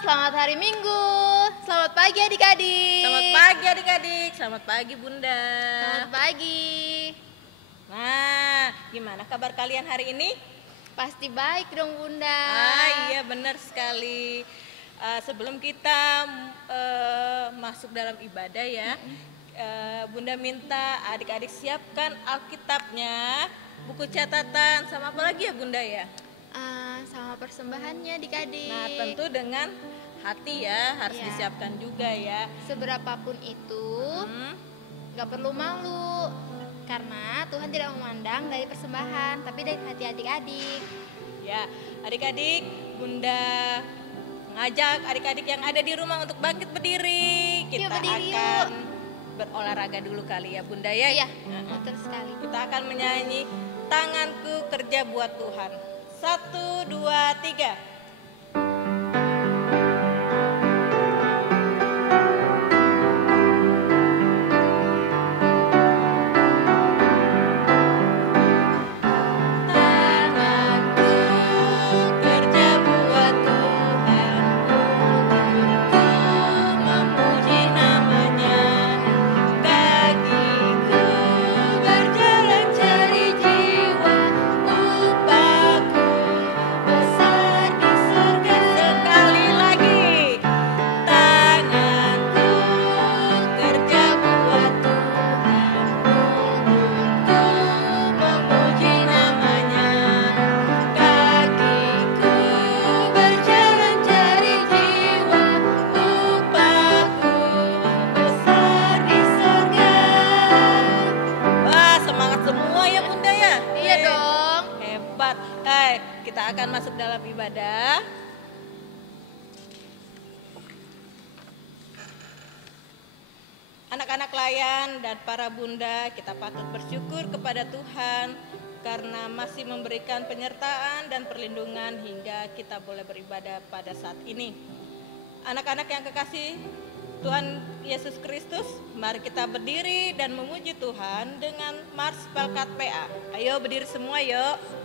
selamat hari Minggu. Selamat pagi adik-adik. Selamat pagi adik-adik, selamat pagi Bunda. Selamat pagi. Nah, gimana kabar kalian hari ini? Pasti baik dong Bunda. Iya benar sekali. Sebelum kita masuk dalam ibadah ya, Bunda minta adik-adik siapkan Alkitabnya, buku catatan, sama apa lagi ya Bunda ya? Sama persembahannya adik-adik. Nah tentu dengan hati ya, harus Iya. disiapkan juga ya. Seberapapun itu, gak perlu malu. Karena Tuhan tidak memandang dari persembahan, tapi dari hati adik-adik. Ya, adik-adik, Bunda ngajak adik-adik yang ada di rumah untuk bangkit berdiri. Kita Yuk, berdiri akan berolahraga dulu kali ya Bunda ya. Iya, betul sekali. Kita akan menyanyi Tanganku Kerja Buat Tuhan. 1, 2, 3. Kita akan masuk dalam ibadah. Anak-anak layan dan para bunda, kita patut bersyukur kepada Tuhan karena masih memberikan penyertaan dan perlindungan hingga kita boleh beribadah pada saat ini. Anak-anak yang kekasih Tuhan Yesus Kristus, mari kita berdiri dan memuji Tuhan dengan Mars Pelkat PA. Ayo berdiri semua yuk.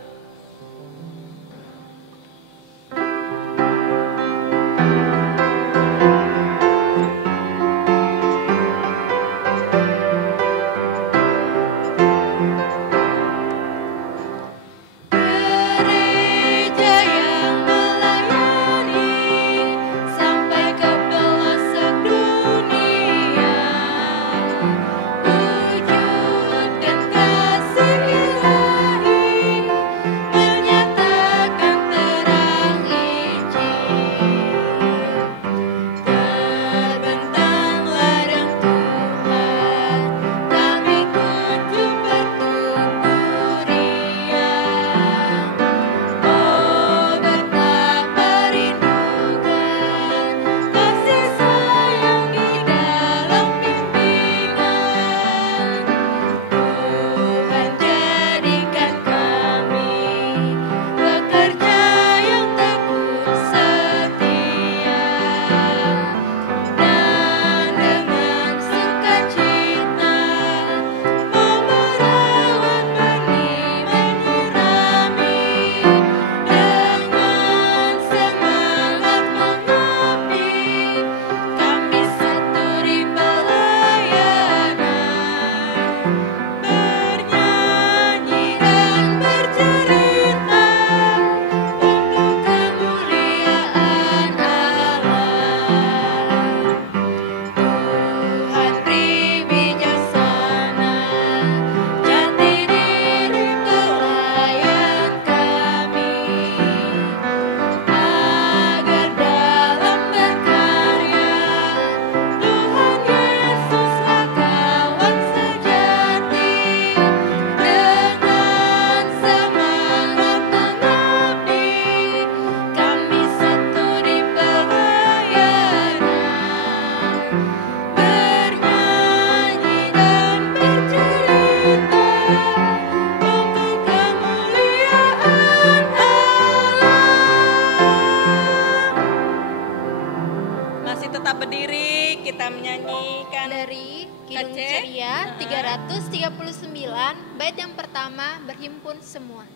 Kidung Ceria 339, bait yang pertama, berhimpun semua.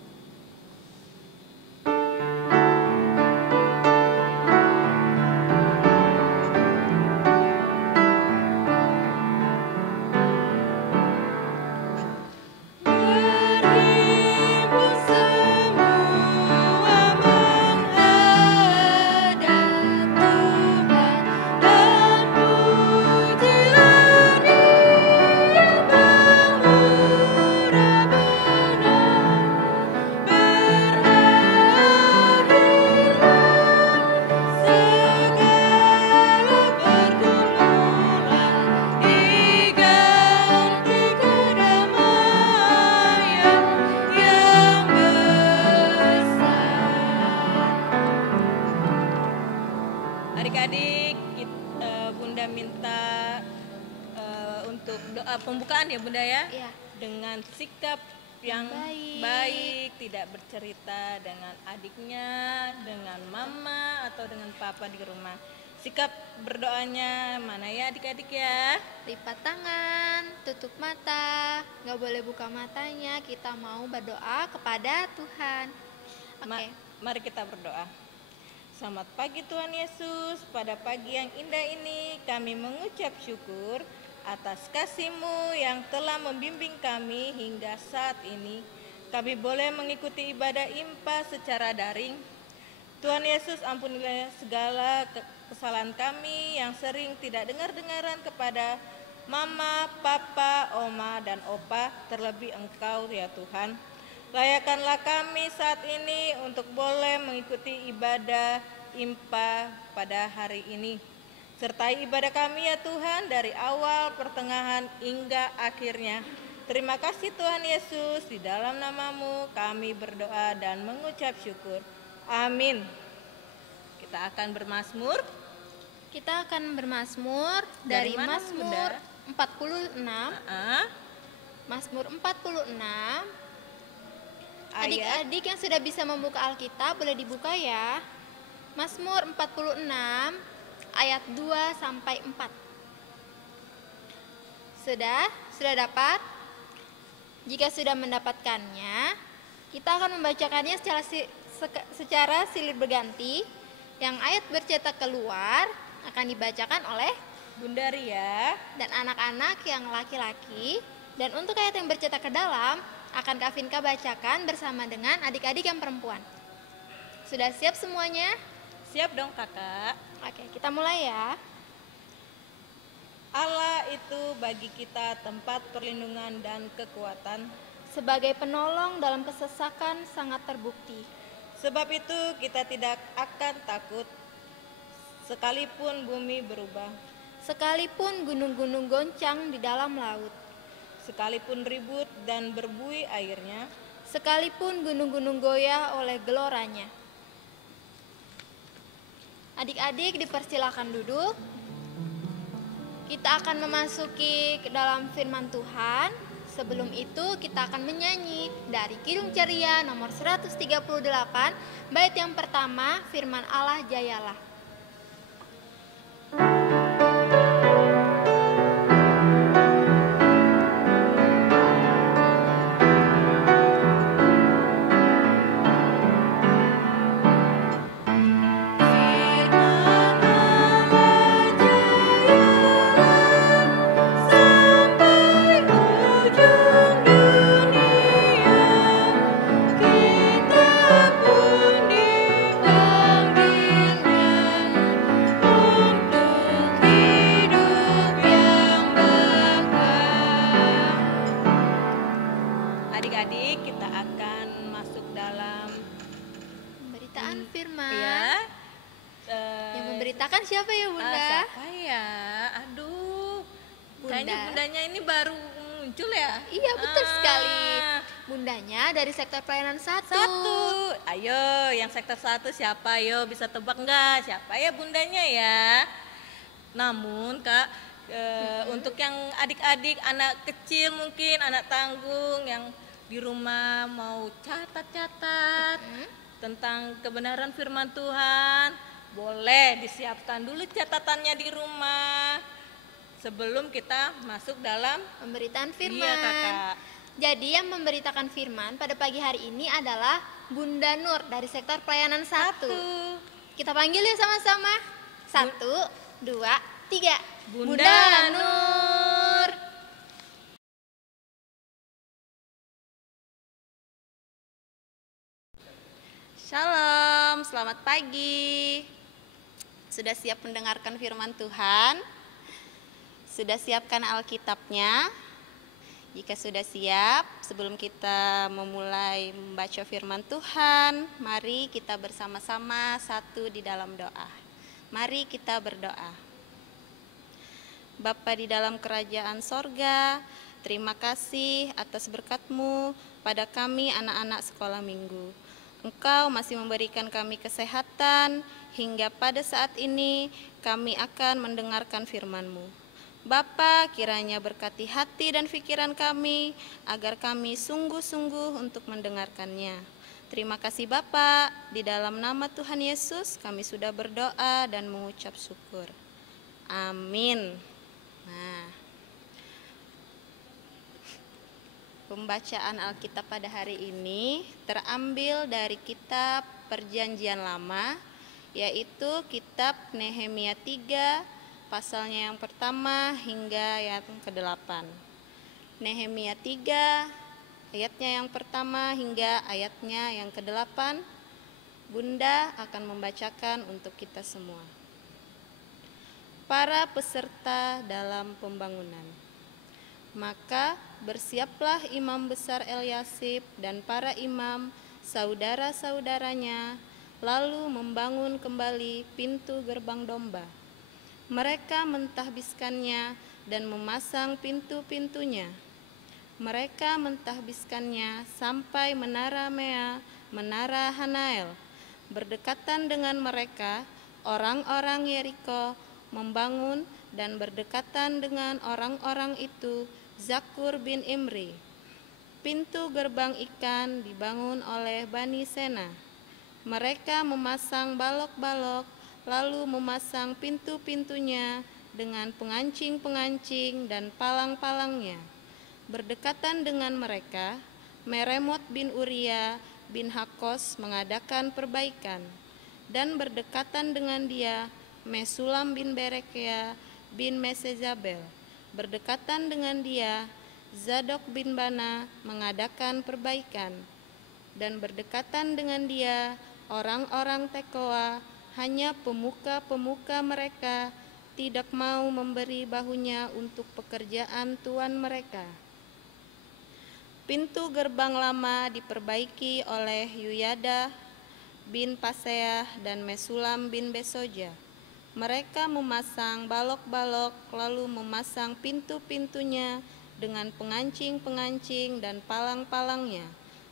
pembukaan ya Bunda ya. Iya. Dengan sikap yang baik, tidak bercerita dengan adiknya, dengan mama atau dengan papa di rumah. Sikap berdoanya mana ya adik-adik ya? Lipat tangan, tutup mata, nggak boleh buka matanya. Kita mau berdoa kepada Tuhan. Oke. Mari kita berdoa. Selamat pagi Tuhan Yesus. Pada pagi yang indah ini kami mengucap syukur atas kasih-Mu yang telah membimbing kami hingga saat ini. Kami boleh mengikuti ibadah IMPA secara daring. Tuhan Yesus, ampunilah segala kesalahan kami yang sering tidak dengar-dengaran kepada mama, papa, oma, dan opa, terlebih Engkau ya Tuhan. Layakanlah kami saat ini untuk boleh mengikuti ibadah IMPA pada hari ini. Sertai ibadah kami ya Tuhan dari awal, pertengahan, hingga akhirnya. Terima kasih Tuhan Yesus, di dalam nama-Mu kami berdoa dan mengucap syukur. Amin. Kita akan bermazmur. Kita akan bermazmur dari mana, Mazmur Bunda? 46. Mazmur 46. Adik-adik yang sudah bisa membuka Alkitab boleh dibuka ya. Mazmur 46 ayat 2 sampai 4. Sudah dapat? Jika sudah mendapatkannya, kita akan membacakannya secara silih berganti. Yang ayat bercetak keluar akan dibacakan oleh Bunda Ria dan anak-anak yang laki-laki, dan untuk ayat yang bercetak ke dalam akan Kak Vinka bacakan bersama dengan adik-adik yang perempuan. Sudah siap semuanya? Siap dong kakak. Oke, kita mulai ya. Allah itu bagi kita tempat perlindungan dan kekuatan. Sebagai penolong dalam kesesakan sangat terbukti. Sebab itu kita tidak akan takut, sekalipun bumi berubah, sekalipun gunung-gunung goncang di dalam laut, sekalipun ribut dan berbuih airnya, sekalipun gunung-gunung goyah oleh geloranya. Adik-adik dipersilakan duduk. Kita akan memasuki ke dalam firman Tuhan. Sebelum itu kita akan menyanyi dari Kidung Ceria nomor 138, bait yang pertama, firman Allah jayalah. Memberitakan siapa ya Bunda? Siapa ya? Aduh, kayaknya bundanya ini baru muncul ya? Iya betul sekali. Bundanya dari sektor pelayanan 1. Ayo, yang sektor 1 siapa? Ayo, bisa tebak nggak? Siapa ya bundanya ya? Namun Kak, untuk yang adik-adik, anak kecil mungkin, anak tanggung yang di rumah mau catat-catat tentang kebenaran firman Tuhan, boleh disiapkan dulu catatannya di rumah sebelum kita masuk dalam pemberitaan firman. Iya, Kakak. Jadi yang memberitakan firman pada pagi hari ini adalah Bunda Nur dari sektor pelayanan 1. Kita panggil ya sama-sama. 1, 2, 3. Bunda Nur. Shalom, selamat pagi. Sudah siap mendengarkan firman Tuhan? Sudah siapkan Alkitabnya? Jika sudah siap, sebelum kita memulai membaca firman Tuhan, mari kita bersama-sama satu di dalam doa. Mari kita berdoa. Bapa di dalam kerajaan sorga, terima kasih atas berkat-Mu pada kami anak-anak sekolah minggu. Engkau masih memberikan kami kesehatan hingga pada saat ini kami akan mendengarkan firman-Mu. Bapa, kiranya berkati hati dan pikiran kami, agar kami sungguh-sungguh untuk mendengarkannya. Terima kasih Bapa, di dalam nama Tuhan Yesus kami sudah berdoa dan mengucap syukur. Amin. Nah, pembacaan Alkitab pada hari ini terambil dari kitab Perjanjian Lama, yaitu kitab Nehemia 3, pasalnya yang pertama hingga yang ke-8. Nehemia 3, ayatnya yang pertama hingga ayatnya yang ke-8. Bunda akan membacakan untuk kita semua. Para peserta dalam pembangunan. Maka bersiaplah imam besar Eliasib dan para imam, saudara-saudaranya, lalu membangun kembali pintu gerbang domba. Mereka mentahbiskannya dan memasang pintu-pintunya. Mereka mentahbiskannya sampai menara Mea, menara Hanael. Berdekatan dengan mereka, orang-orang Yeriko membangun, dan berdekatan dengan orang-orang itu Zakur bin Imri. Pintu gerbang ikan dibangun oleh Bani Sena. Mereka memasang balok-balok, lalu memasang pintu-pintunya dengan pengancing-pengancing dan palang-palangnya. Berdekatan dengan mereka, Meremot bin Uria bin Hakos mengadakan perbaikan, dan berdekatan dengan dia Mesulam bin Berekia bin Mesezabel. Berdekatan dengan dia Zadok bin Bana mengadakan perbaikan, dan berdekatan dengan dia orang-orang Tekoa. Hanya pemuka-pemuka mereka tidak mau memberi bahunya untuk pekerjaan tuan mereka. Pintu gerbang lama diperbaiki oleh Yuyada bin Paseah dan Mesulam bin Besoja. Mereka memasang balok-balok, lalu memasang pintu-pintunya dengan pengancing-pengancing dan palang-palangnya.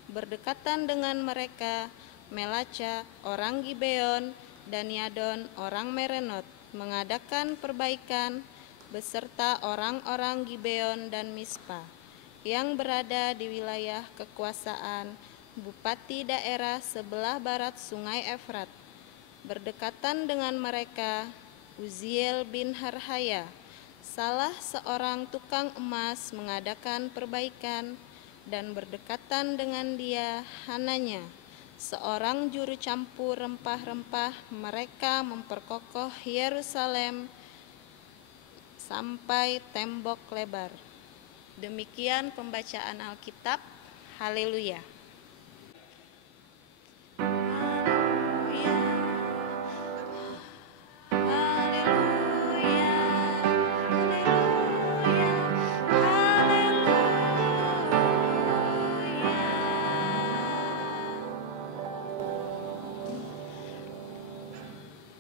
Berdekatan dengan mereka Melaca orang Gibeon dan Yadon orang Merenot mengadakan perbaikan beserta orang-orang Gibeon dan Mispa yang berada di wilayah kekuasaan bupati daerah sebelah barat sungai Efrat. Berdekatan dengan mereka Uziel bin Harhaya, salah seorang tukang emas, mengadakan perbaikan, dan berdekatan dengan dia Hananya, seorang juru campur rempah-rempah. Mereka memperkokoh Yerusalem sampai tembok lebar. Demikian pembacaan Alkitab. Haleluya.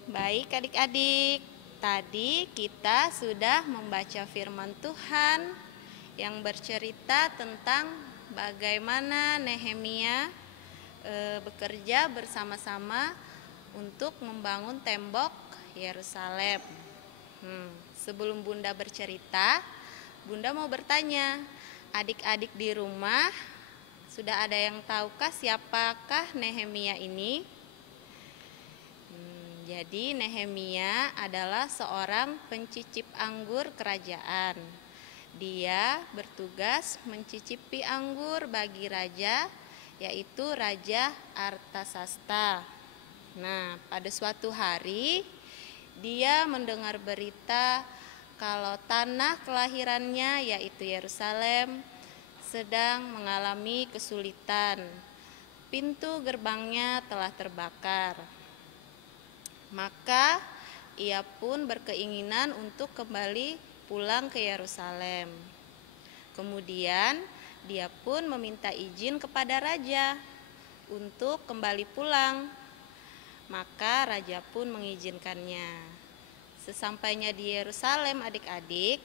Baik adik-adik, tadi kita sudah membaca firman Tuhan yang bercerita tentang bagaimana Nehemia bekerja bersama-sama untuk membangun tembok Yerusalem. Sebelum Bunda bercerita, Bunda mau bertanya, adik-adik di rumah sudah ada yang tahukah siapakah Nehemia ini? Jadi Nehemia adalah seorang pencicip anggur kerajaan. Dia bertugas mencicipi anggur bagi raja, yaitu Raja Artasasta. Nah, pada suatu hari dia mendengar berita kalau tanah kelahirannya, yaitu Yerusalem, sedang mengalami kesulitan. Pintu gerbangnya telah terbakar. Maka ia pun berkeinginan untuk kembali pulang ke Yerusalem. Kemudian dia pun meminta izin kepada raja untuk kembali pulang. Maka raja pun mengizinkannya. Sesampainya di Yerusalem, adik-adik,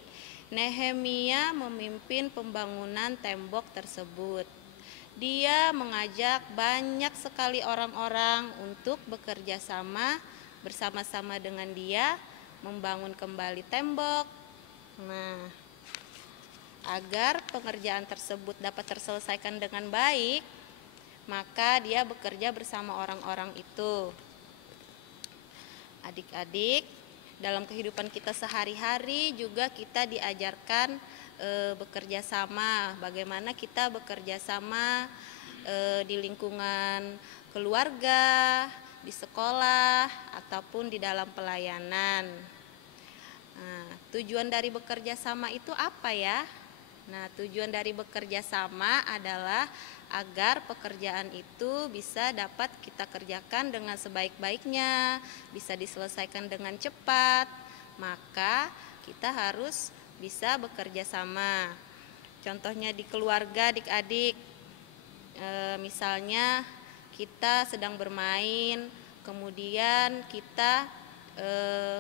Nehemia memimpin pembangunan tembok tersebut. Dia mengajak banyak sekali orang-orang untuk bekerja sama bersama-sama dengan dia membangun kembali tembok. Nah, agar pengerjaan tersebut dapat terselesaikan dengan baik, maka dia bekerja bersama orang-orang itu. Adik-adik, dalam kehidupan kita sehari-hari juga kita diajarkan bekerja sama. Bagaimana kita bekerja sama di lingkungan keluarga, di sekolah, ataupun di dalam pelayanan. Nah, tujuan dari bekerja sama itu apa ya? Nah, tujuan dari bekerja sama adalah agar pekerjaan itu bisa dapat kita kerjakan dengan sebaik-baiknya, bisa diselesaikan dengan cepat. Maka kita harus bisa bekerja sama. Contohnya di keluarga, adik-adik, misalnya kita sedang bermain, kemudian kita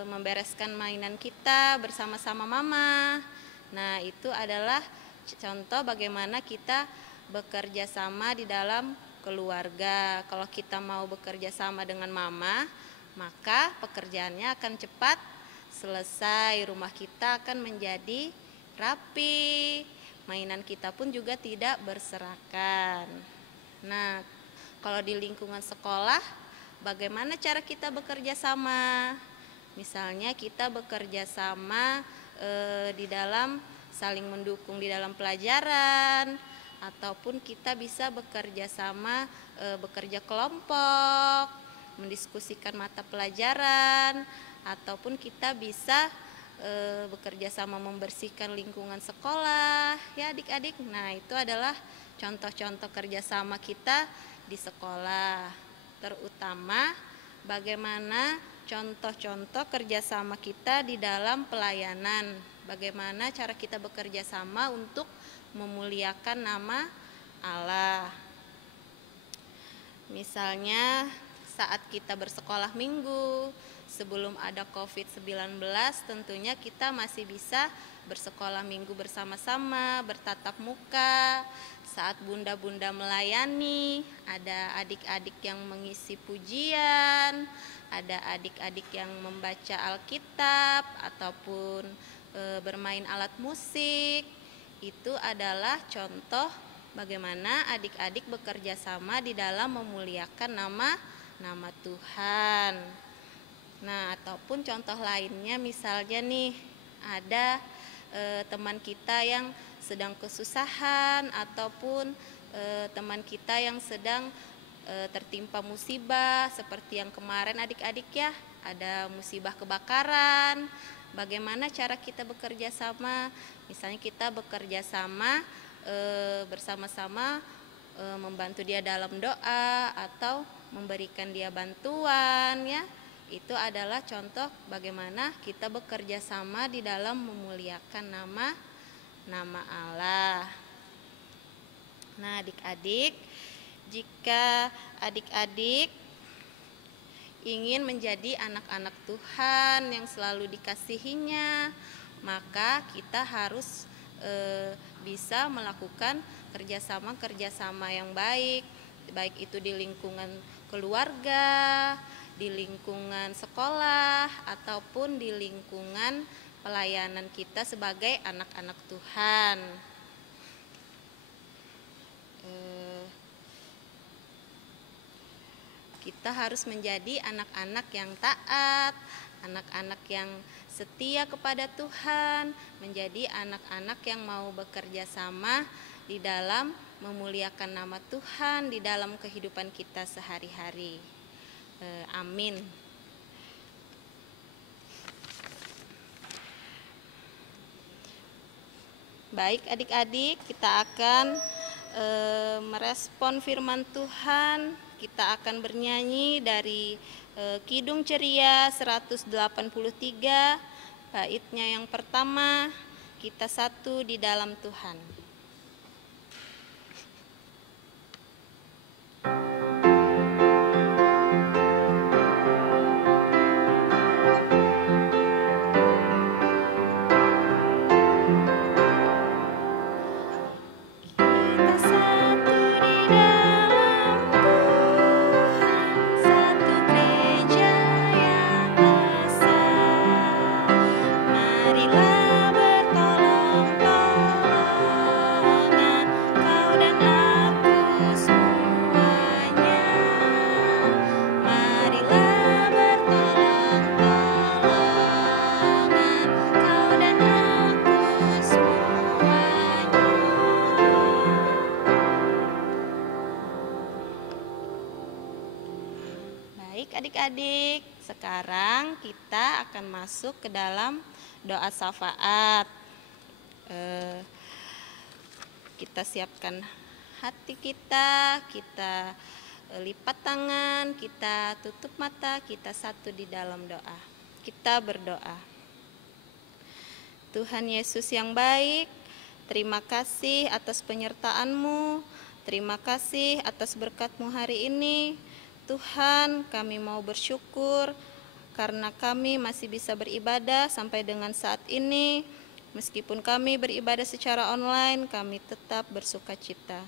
membereskan mainan kita bersama-sama mama. Nah, itu adalah contoh bagaimana kita bekerja sama di dalam keluarga. Kalau kita mau bekerja sama dengan mama, maka pekerjaannya akan cepat selesai. Rumah kita akan menjadi rapi. Mainan kita pun juga tidak berserakan. Nah, kalau di lingkungan sekolah, bagaimana cara kita bekerja sama? Misalnya kita bekerja sama di dalam saling mendukung di dalam pelajaran, ataupun kita bisa bekerja sama, bekerja kelompok, mendiskusikan mata pelajaran, ataupun kita bisa bekerja sama membersihkan lingkungan sekolah, ya adik-adik. Nah, itu adalah contoh-contoh kerjasama kita di sekolah, terutama bagaimana contoh-contoh kerjasama kita di dalam pelayanan. Bagaimana cara kita bekerja sama untuk memuliakan nama Allah. Misalnya saat kita bersekolah minggu, sebelum ada COVID-19, tentunya kita masih bisa bersekolah minggu bersama-sama, bertatap muka. Saat bunda-bunda melayani, ada adik-adik yang mengisi pujian, ada adik-adik yang membaca Alkitab ataupun bermain alat musik. Itu adalah contoh bagaimana adik-adik bekerja sama di dalam memuliakan nama Tuhan. Nah, ataupun contoh lainnya, misalnya nih ada teman kita yang sedang kesusahan, ataupun teman kita yang sedang tertimpa musibah seperti yang kemarin adik-adik ya, ada musibah kebakaran. Bagaimana cara kita bekerja sama? Misalnya kita bekerja sama bersama-sama membantu dia dalam doa atau memberikan dia bantuan, ya. Itu adalah contoh bagaimana kita bekerja sama di dalam memuliakan nama Allah. Nah, adik-adik, jika adik-adik ingin menjadi anak-anak Tuhan yang selalu dikasihinya, maka kita harus bisa melakukan kerjasama yang baik itu di lingkungan keluarga, di lingkungan sekolah, ataupun di lingkungan pelayanan kita sebagai anak-anak Tuhan. Kita harus menjadi anak-anak yang taat, anak-anak yang setia kepada Tuhan, menjadi anak-anak yang mau bekerja sama di dalam memuliakan nama Tuhan di dalam kehidupan kita sehari-hari. Amin. Baik adik-adik, kita akan merespon firman Tuhan. Kita akan bernyanyi dari Kidung Ceria 183, baitnya yang pertama, kita satu di dalam Tuhan. Marilah Baik adik-adik, sekarang kita akan masuk ke dalam doa syafaat. Kita siapkan hati kita, kita lipat tangan, kita tutup mata, kita satu di dalam doa. Kita berdoa. Tuhan Yesus yang baik, terima kasih atas penyertaan-Mu, terima kasih atas berkat-Mu hari ini. Tuhan, kami mau bersyukur karena kami masih bisa beribadah sampai dengan saat ini. Meskipun kami beribadah secara online, kami tetap bersukacita.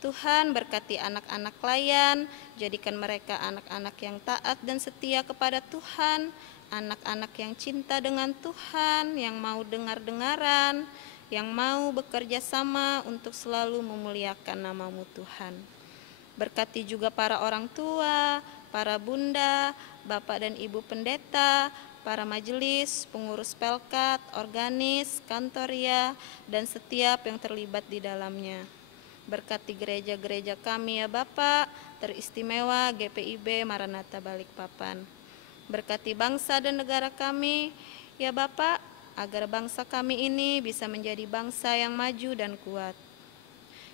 Tuhan, berkati anak-anak layan, jadikan mereka anak-anak yang taat dan setia kepada Tuhan, anak-anak yang cinta dengan Tuhan, yang mau dengar-dengaran, yang mau bekerja sama untuk selalu memuliakan nama-Mu Tuhan. Berkati juga para orang tua, para bunda, bapak dan ibu pendeta, para majelis, pengurus pelkat, organis, kantoria, dan setiap yang terlibat di dalamnya. Berkati gereja-gereja kami ya Bapak, teristimewa GPIB Maranatha Balikpapan. Berkati bangsa dan negara kami ya Bapak, agar bangsa kami ini bisa menjadi bangsa yang maju dan kuat.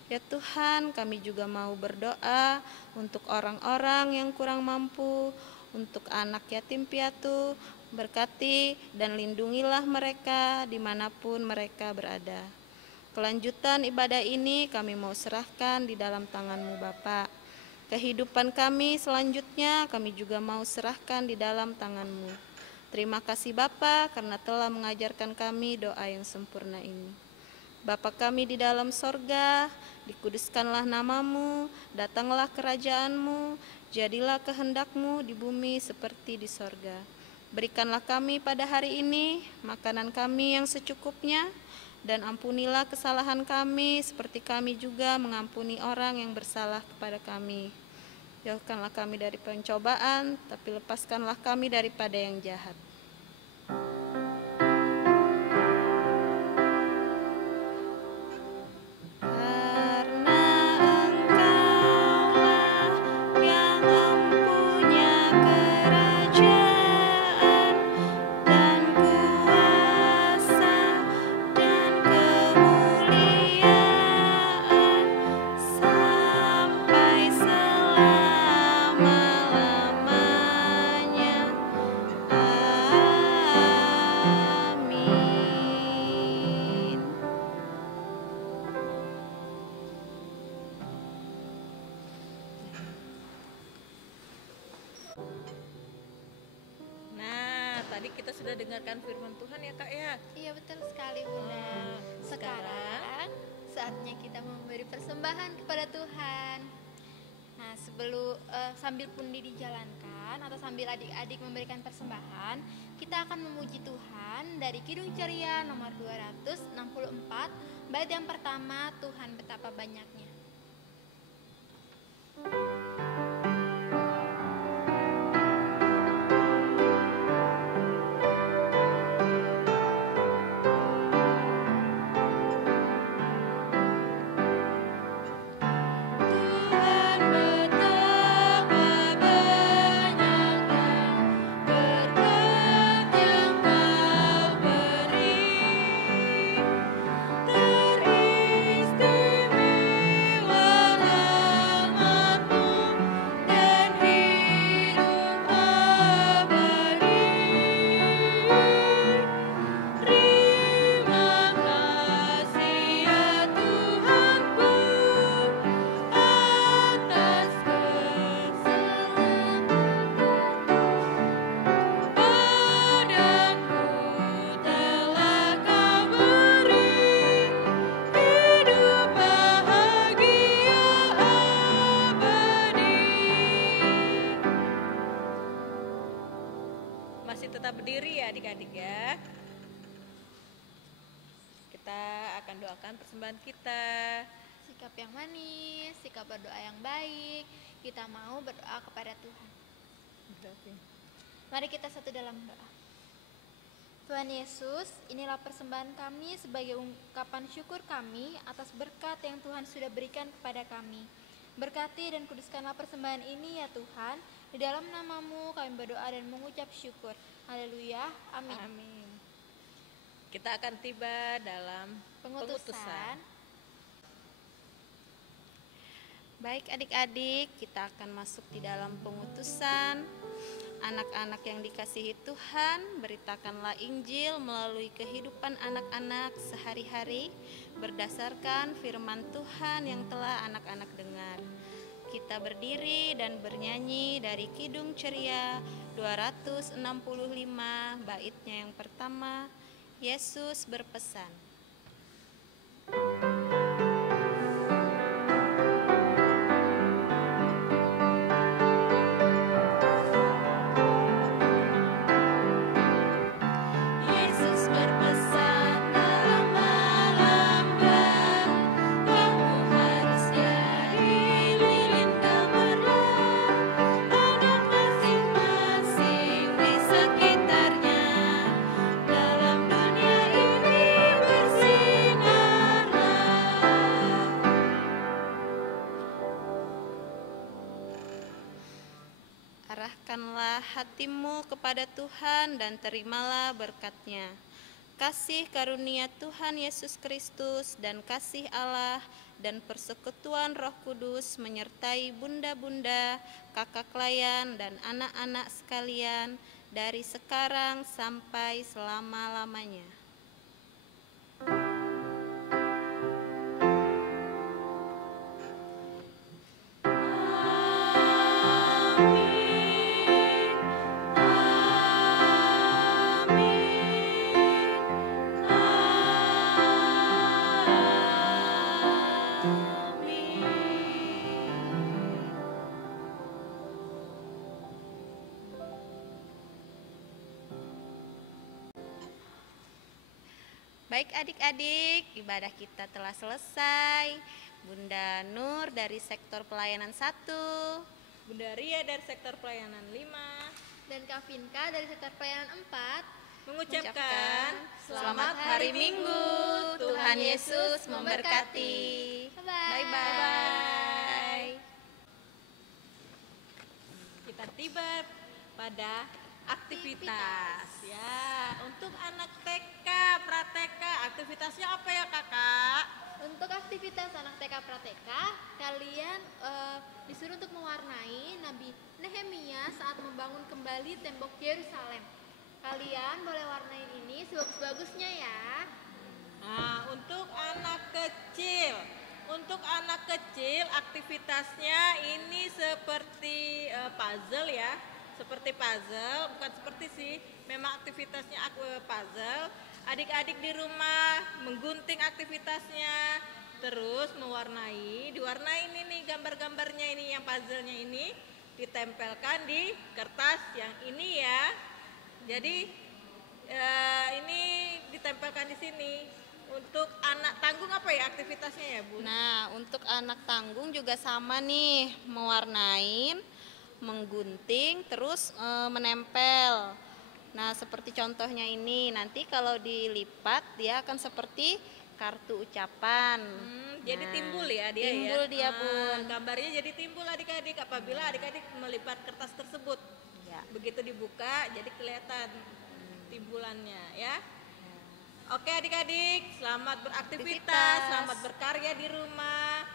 Ya Tuhan, kami juga mau berdoa untuk orang-orang yang kurang mampu, untuk anak yatim piatu. Berkati dan lindungilah mereka dimanapun mereka berada. Kelanjutan ibadah ini kami mau serahkan di dalam tangan-Mu Bapa. Kehidupan kami selanjutnya kami juga mau serahkan di dalam tangan-Mu. Terima kasih Bapa karena telah mengajarkan kami doa yang sempurna ini. Bapa kami di dalam sorga, dikuduskanlah nama-Mu, datanglah kerajaan-Mu, jadilah kehendak-Mu di bumi seperti di sorga. Berikanlah kami pada hari ini makanan kami yang secukupnya, dan ampunilah kesalahan kami seperti kami juga mengampuni orang yang bersalah kepada kami. Jauhkanlah kami dari pencobaan, tapi lepaskanlah kami daripada yang jahat. Tadi kita sudah dengarkan firman Tuhan ya Kak ya. Iya betul sekali Bunda. Sekarang saatnya kita memberi persembahan kepada Tuhan. Nah sambil pundi dijalankan atau sambil adik-adik memberikan persembahan, kita akan memuji Tuhan dari Kidung Ceria nomor 264, bait yang pertama, Tuhan betapa banyaknya. Masih tetap berdiri ya adik-adik ya. Kita akan doakan persembahan kita. Sikap yang manis, sikap berdoa yang baik. Kita mau berdoa kepada Tuhan. Mari kita satu dalam doa. Tuhan Yesus, inilah persembahan kami sebagai ungkapan syukur kami atas berkat yang Tuhan sudah berikan kepada kami. Berkati dan kuduskanlah persembahan ini ya Tuhan, Di dalam namamu kami berdoa dan mengucap syukur. Haleluya. Amin. Amin. Kita akan tiba dalam pengutusan. Baik adik-adik, kita akan masuk di dalam pengutusan. Anak-anak yang dikasihi Tuhan, beritakanlah Injil melalui kehidupan anak-anak sehari-hari berdasarkan firman Tuhan yang telah anak-anak dengar. Kita berdiri dan bernyanyi dari Kidung Ceria 265, baitnya yang pertama, Yesus berpesan. Arahkanlah hatimu kepada Tuhan dan terimalah berkat-Nya. Kasih karunia Tuhan Yesus Kristus dan kasih Allah dan persekutuan Roh Kudus menyertai bunda-bunda, kakak layan dan anak-anak sekalian dari sekarang sampai selama-lamanya. Baik adik-adik, ibadah kita telah selesai. Bunda Nur dari sektor pelayanan 1, Bunda Ria dari sektor pelayanan 5, Dan Kak Vinka dari sektor pelayanan 4 mengucapkan selamat hari Minggu. Tuhan Yesus memberkati. Bye-bye. Bye-bye. Kita tiba pada aktivitas. Ya, untuk anak TK, Prateka, aktivitasnya apa ya kakak? Untuk aktivitas anak TK Prateka, kalian disuruh untuk mewarnai Nabi Nehemia saat membangun kembali tembok Yerusalem. Kalian boleh warnain ini sebagus-bagusnya ya. Nah, untuk anak kecil aktivitasnya ini seperti puzzle ya. Seperti puzzle, bukan seperti sih, memang aktivitasnya puzzle. Adik-adik di rumah menggunting aktivitasnya, terus diwarnain ini gambar-gambarnya ini, yang puzzle-nya ini ditempelkan di kertas yang ini ya. Jadi ini ditempelkan di sini. Untuk anak tanggung apa ya aktivitasnya ya Bu? Nah, untuk anak tanggung juga sama nih, mewarnain, menggunting, terus menempel. Nah, seperti contohnya ini, nanti kalau dilipat dia akan seperti kartu ucapan. Jadi timbul ya dia timbul ya? dia Bun. Gambarnya jadi timbul adik-adik apabila adik-adik melipat kertas tersebut. Ya. Begitu dibuka jadi kelihatan timbulannya ya. Oke adik-adik, selamat beraktivitas, selamat berkarya di rumah.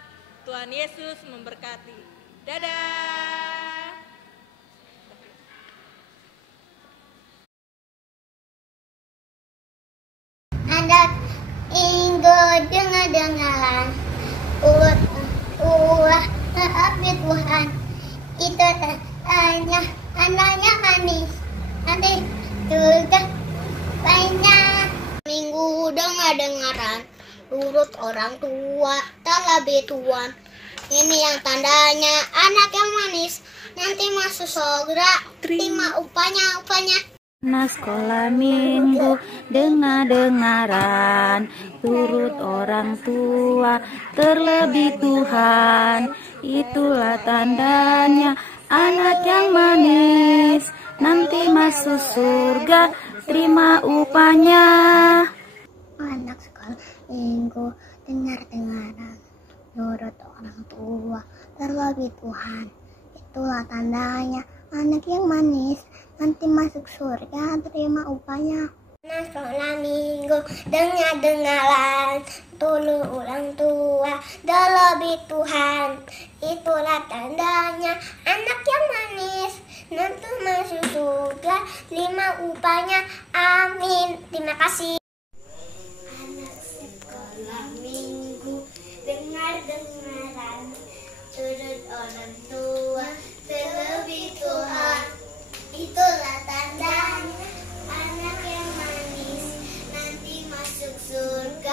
Tuhan Yesus memberkati. Dadah. Anak Inggo dengar-dengaran ulah tapi Tuhan itu hanya anaknya manis nanti juga banyak. Minggu dengar-dengaran urut orang tua tak lebih Tuhan. Ini yang tandanya anak yang manis nanti masuk surga, terima upahnya. Nah sekolah minggu dengar-dengaran turut orang tua terlebih Tuhan, itulah tandanya anak yang manis nanti masuk surga terima upahnya. Anak sekolah minggu dengar-dengaran turut orang tua terlebih Tuhan, itulah tandanya anak yang manis, nanti masuk surga, terima upahnya. Sekolah minggu, dengar-dengaran, tulu orang tua, terlebih Tuhan. Itulah tandanya, anak yang manis, nanti masuk surga, terima upahnya, amin. Terima kasih. Anak sekolah minggu, dengar-dengaran, turut orang tua, terlebih Tuhan. Itulah tandanya, anak yang manis, nanti masuk surga,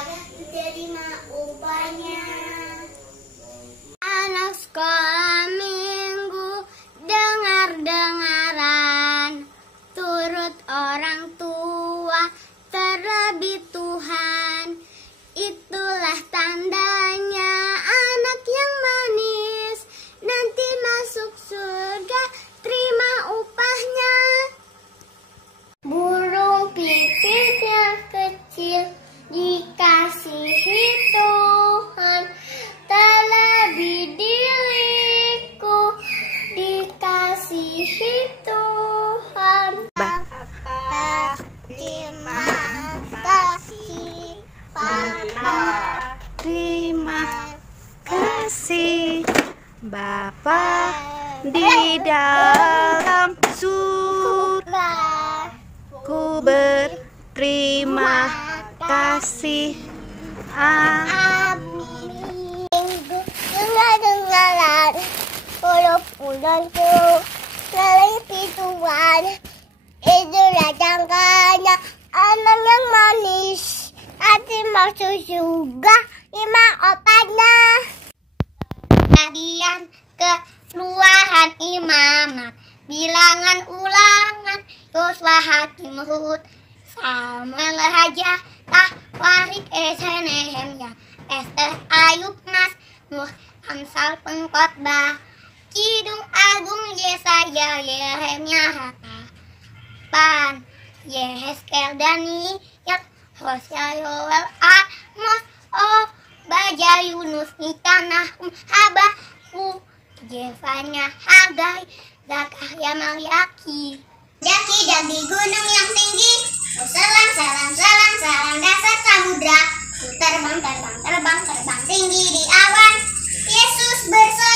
terima upahnya. Anak sekolah minggu, dengar-dengaran, turut orang tua, terlebih Tuhan. Itulah tandanya, anak yang manis, nanti masuk surga, terima upahnya. Burung pipit yang kecil dikasihi Tuhan, terlebih diriku dikasihi Tuhan. Papa, terima kasih. Papa, Terima kasih Bapa di dalam surga. Ku berterima kasih. Minggu dengar-dengaran, pulang tuh terlebih Tuhan. Itulah tanggalnya, anak yang manis, nanti masuk surga, terima upahnya. Kalian keluaran imamat, bilangan ulangan, Yosua Hakim Hud, Samuel Raja, Tahwarik Nehemia, Esther Ayub Mas, Nuh Amsal Pengkhotbah, Kidung Agung Yesaya Yeremia Hatapan, Yehezkel Daniel, Hosea Yoel Amos, Baja Yunus Nika Nahum Habakuk, Jefanya Hagai, Zakaria Malyaki. Daki di gunung yang tinggi, salam salam salam salam dasar samudra. Ku terbang terbang terbang terbang tinggi di awan. Yesus bersama.